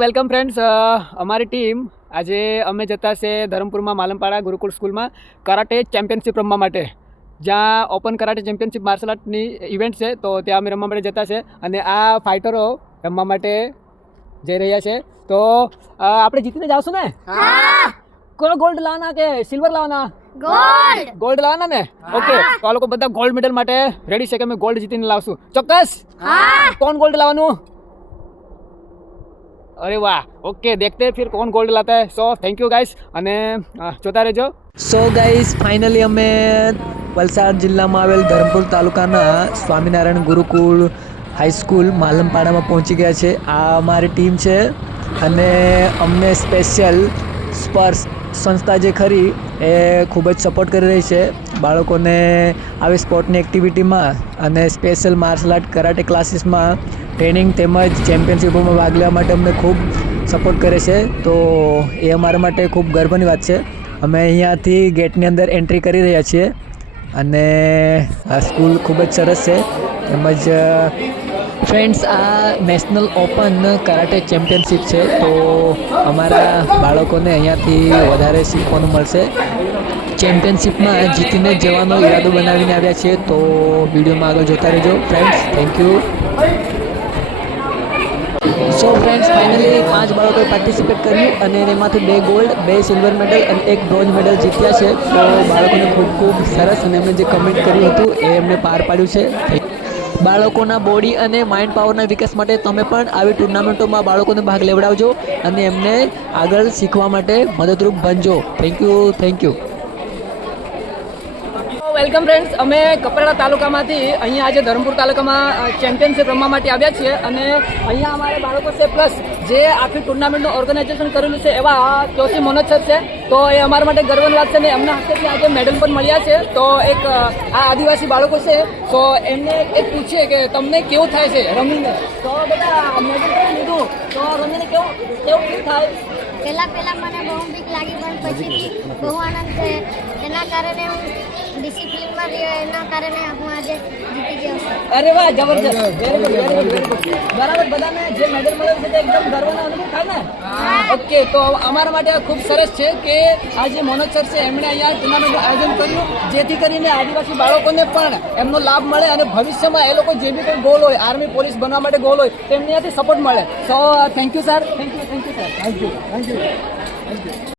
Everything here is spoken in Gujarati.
વેલકમ ફ્રેન્ડ્સ, અમારી ટીમ આજે અમે જતા છે ધરમપુરમાં માલમપાડા ગુરુકુળ સ્કૂલમાં કરાટે ચેમ્પિયનશિપ રમવા માટે, જ્યાં ઓપન કરાટે ચેમ્પિયનશિપ માર્શલ આર્ટની ઇવેન્ટ છે. તો ત્યાં અમે રમવા માટે જતા છે અને આ ફાઇટરો રમવા માટે જઈ રહ્યા છે. તો આપણે જીતીને જાવશું ને? કોનો ગોલ્ડ લાવવાના કે સિલ્વર લાવવાના? ગોલ્ડ લાવવાના ને? ઓકે, તો આ લોકો બધા ગોલ્ડ મેડલ માટે રેડી છે કે અમે ગોલ્ડ જીતીને લાવશું. ચોક્કસ? કોણ ગોલ્ડ લાવવાનું? अरे वाह, ओके, देखते हैं फिर कौन गोल्ड लाता है. सो थैंक यू गाइस અને જોતા રહેજો. સો ગાઈસ, ફાઇનલી અમે વલસાડ જિલ્લામાં આવેલ ધરમપુર તાલુકાના સ્વામિનારાયણ ગુરુકુળ હાઈસ્કૂલ માલમપાડામાં પહોંચી ગયા છે. આ અમારી ટીમ છે અને અમને સ્પેશિયલ સ્પર્શ સંસ્થા જે ખરી એ ખૂબ જ સપોર્ટ કરી રહી છે બાળકોને આવી સ્પોર્ટની એક્ટિવિટીમાં અને સ્પેશિયલ માર્શલ આર્ટ કરાટે ક્લાસીસમાં ટ્રેનિંગ તેમજ ચેમ્પિયનશિપોમાં ભાગ લેવા માટે અમને ખૂબ સપોર્ટ કરે છે. તો એ અમારા માટે ખૂબ ગર્વની વાત છે. અમે અહીંયાથી ગેટની અંદર એન્ટ્રી કરી રહ્યા છીએ અને આ સ્કૂલ ખૂબ જ સરસ છે. તેમજ ફ્રેન્ડ્સ, આ નેશનલ ઓપન કરાટે ચેમ્પિયનશિપ છે, તો અમારા બાળકોને અહીંયાથી વધારે શીખવાનું મળશે. ચેમ્પિયનશિપમાં જીતીને જવાનો ઈરાદો બનાવીને આવ્યા છીએ. તો વિડીયોમાં આગળ જોતા રહેજો friends. Thank you. So friends, finally 5 બાળકોએ પાર્ટિસિપેટ કર્યું અને એમાંથી 2 ગોલ્ડ, 2 સિલ્વર મેડલ અને 1 બ્રોન્ઝ મેડલ જીત્યા છે. તો બાળકોને ખૂબ ખૂબ સરસ અને એમણે જે કમેન્ટ કર્યું હતું એ એમને પાર પાડ્યું છે. બાળકોના બોડી અને માઇન્ડ પાવરના વિકાસ માટે તમે પણ આવી ટુર્નામેન્ટોમાં બાળકોને ભાગ લેવડાવજો અને એમને આગળ શીખવા માટે મદદરૂપ બનજો. Thank you. વેલકમ ફ્રેન્ડ્સ, અમે કપરાડા તાલુકામાંથી અહીંયા આજે ધરમપુર તાલુકામાં ચેમ્પિયનશિપ રમવા માટે આવ્યા છીએ અને અહીંયા અમારે બાળકો છે પ્લસ જે આખી ટુર્નામેન્ટનું ઓર્ગેનાઇઝેશન કરેલું છે એવા જોશી મનોજ સર છે. તો એ અમારા માટે ગર્વની વાત છે ને એમના હસ્તેથી આજે મેડલ પણ મળ્યા છે. તો એક આ આદિવાસી બાળકો છે, તો એમને એક પૂછીએ કે તમને કેવું થાય છે રમીને? તો બધા મેડલ પણ લીધું, તો રમીને કેવું થાય? પહેલા મને બહુ બીક લાગી, પણ પછી બહુ આનંદ છે. એના કારણે હું ડિસિપ્લિનમાં રહ્યો, એના કારણે હું આજે જીતી ગયો છું. અરે વાહ, જબરજસ્ત, વેરી ગુડ. બરાબર, બધાને જે મેડલ મળ્યો છે તે એકદમ ગર્વનો અનુભવ થાય ને? ઓકે, તો અમારા માટે આ ખૂબ સરસ છે કે આ જે મનોજ સર છે એમણે અહીંયા ટુર્નામેન્ટનું આયોજન કર્યું, જેથી કરીને આદિવાસી બાળકોને પણ એમનો લાભ મળે અને ભવિષ્યમાં એ લોકો જે બી કોઈ ગોલ હોય, આર્મી પોલીસ બનવા માટે ગોલ હોય, તેમને ત્યાંથી સપોર્ટ મળે. So thank you sir. Thank you sir. Thank you.